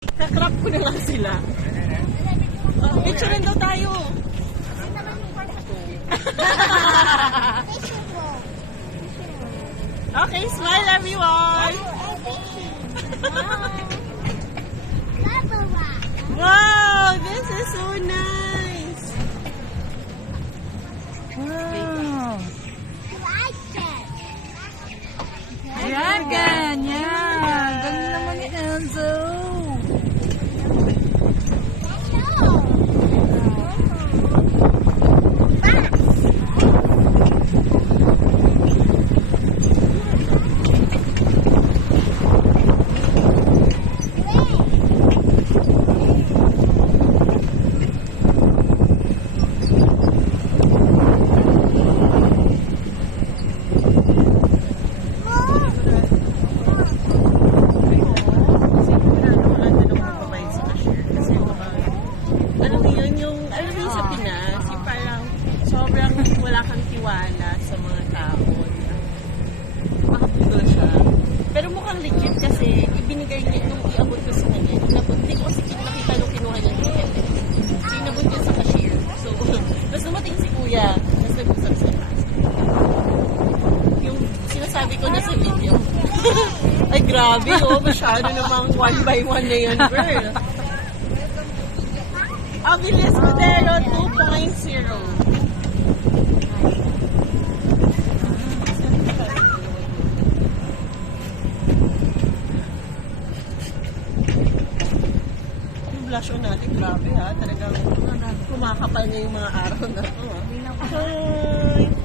Kakrap ko na lang sila. Oh, picture daw tayo. Okay, smile everyone. Wow, this is so nice. Wow. Yan, ganyan. Ganun naman ni Enzo. Alam mo yun, yung, alam mo yun sa Pinas, yung parang sobrang wala kang tiwala sa mga tao. na Makabudol siya. Pero mukhang legit kasi ibinigay niya nung iabot ko sa kanya. Inabot, hindi ko kasi nakita nung kinuha niya yung ticket. eh. So, inabot niya sa cashier. So, tapos dumating si kuya, tapos nag-usap sila. Yung sinasabi ko na sa video. Ay, grabe, oh. Masyado namang one by one na yun, girl. Abilis Modelo 2.0. Yung blush on natin, grabe ha. Talagang kumakapal niya yung mga araw na to. Hi!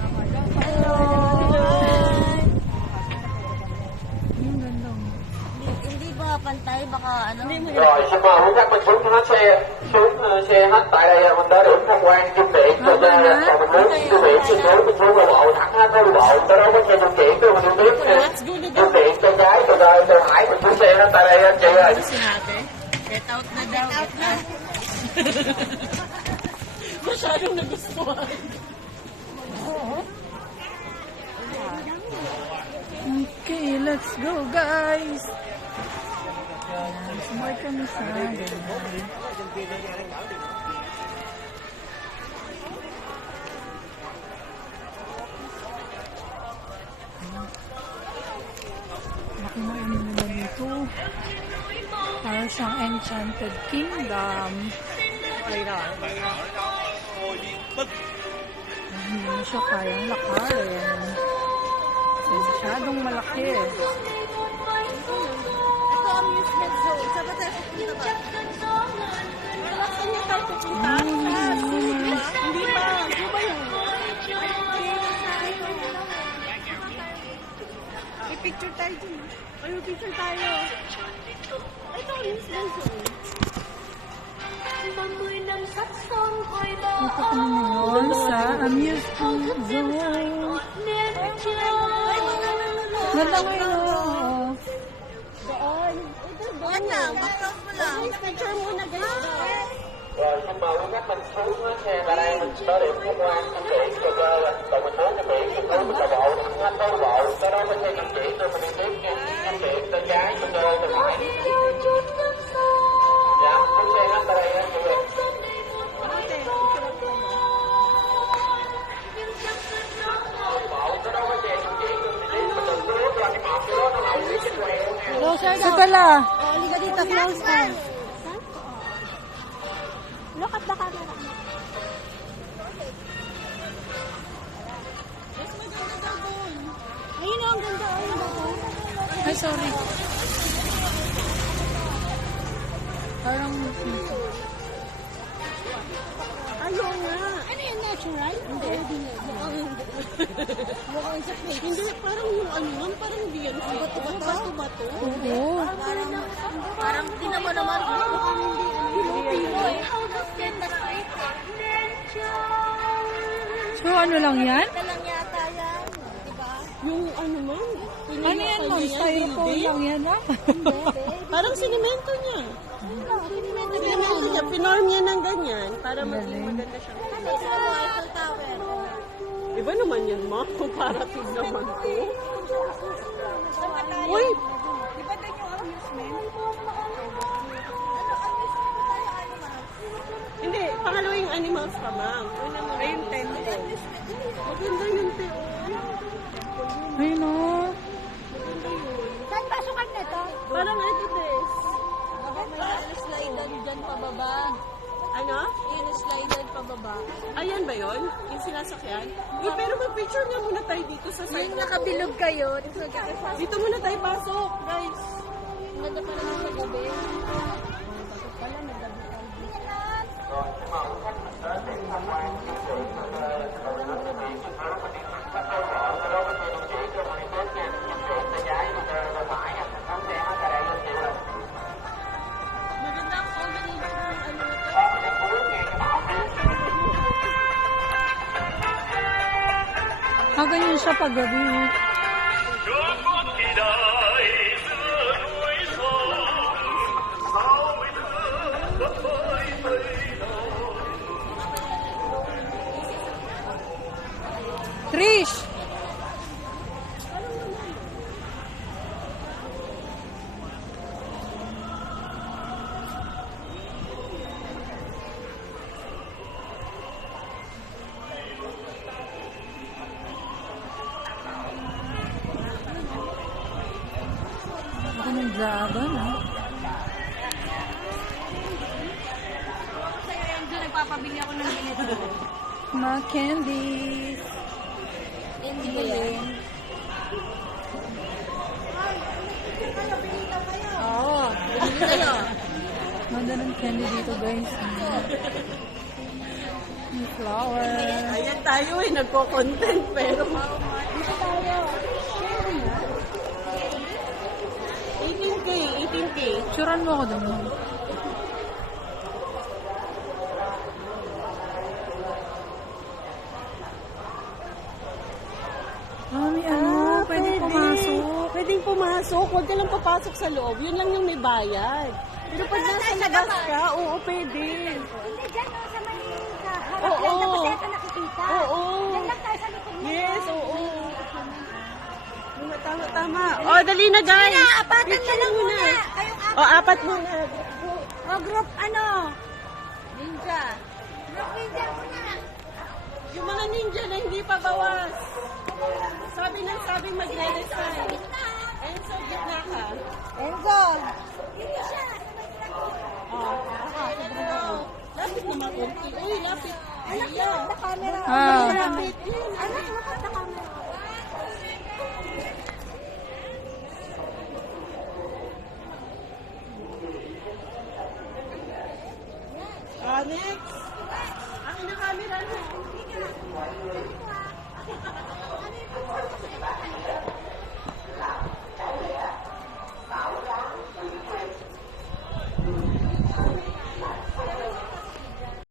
Hindi ba pantay? Baka ano? Hindi mo Rồi, xin mời quý khách mình xuống hết xe, xuống xe hết tại đây là mình đã được tham quan kinh điển cho là còn mình muốn kinh điển xin xuống mình xuống đi bộ thẳng hết đi bộ tới đó có xe trung chuyển tôi mình biết trung chuyển cho gái cho đời cho hải mình xuống xe hết tại đây anh chị ơi? Get out na daw. Get out na. Masyadong nagustuhan. Okay, let's go guys. Smart kami sa ganyan. Laki na ano nila dito. Para siyang Enchanted Kingdom. Hindi na siya kayang lakarin. Masyadong malaki. Ito amusement zone. Saan ba tayo pupunta ba? Saan niya tayo pupunta? Hindi pa. Di ba yun? May picture tayo dun. Ay, may picture tayo. Ito, amusement zone. Dito kami ngayon sa amusement zone. Ganda mo yun. Rồi xin mời quý khách mình xuống hết xe tại đây mình tới điểm tham quan kinh điển cho cơ còn mình muốn kinh điển thì tới mình là bộ thẳng hết tới bộ. Tới đó có xe trung chuyển tôi mình đi tiếp nha. Kinh điển cho gái cho đời cho hải dạ xuống xe hết tại đây anh chị ơi bộ tới nè Closer. Closer. Look at the camera. Ayun oh, ang ganda. Ayun oh. Ay, sorry. Parang Ayaw nga. Natural? Hindi. Mukhang hindi. Mukhang sa fake. Hindi, parang yung ano nun, parang hindi yan. Bato-bato. Bato-bato. oo. Parang, parang di naman naman. Mukhang hindi. Pinoy. So, ano lang yan? Ito lang yata yan. Diba? Yung ano man styrofoam lang yan, ah. ha? Parang sinimento niya. Sinimento niya. Pinorm niya ng ganyan para maging maganda siya. Sa Eiffel Tower. Iba naman yun, ma. Comparative naman ko. Uy! Di ba doon yung amusement? Hindi, pangalawa yung animals pa, ma'am. Ano? Yung slider pababa. Ayan ba yun? Yung sinasakyan? Eh, pero mag-picture nga muna tayo dito sa side. Yung nakabilog kayo. Dito muna tayo pasok, siya pag gabi. Doon nagpapabili ako ng ganito. Mga candies. Hindi ba yan? Oo. Bili kayo. Ganda ng candy dito, guys. May flower. Ayan tayo eh, nagko-content pero... Dito tayo. 18K, 18K. Suran mo ako dun. Ah, may ano, pwede pumasok. Pumasok. Huwag ka lang papasok sa loob. Yun lang yung may bayad. Pero pag nasa labas ka, oo, pwede. Hindi, dyan no, sa may sa harap Oo. lang. Dapat ito nakikita. Oo. Dyan lang tayo sa likod. Yes, oo. Tama, tama, tama. Oh, dali na, guys. Kaya, apatan na lang muna. Kayong apat. Oh, apat muna. O, group ano? Ninja. Group ninja muna. Yung mga ninja na hindi pa bawas. Sabi ng sabi magre-resign gitna ka. Enzo! Hindi siya. Oh, ah, sobrang Lapit naman. Uy, lapit. Anak, lakad camera. Anak, lakad camera. Ah, next. Ang na camera na. Ano yung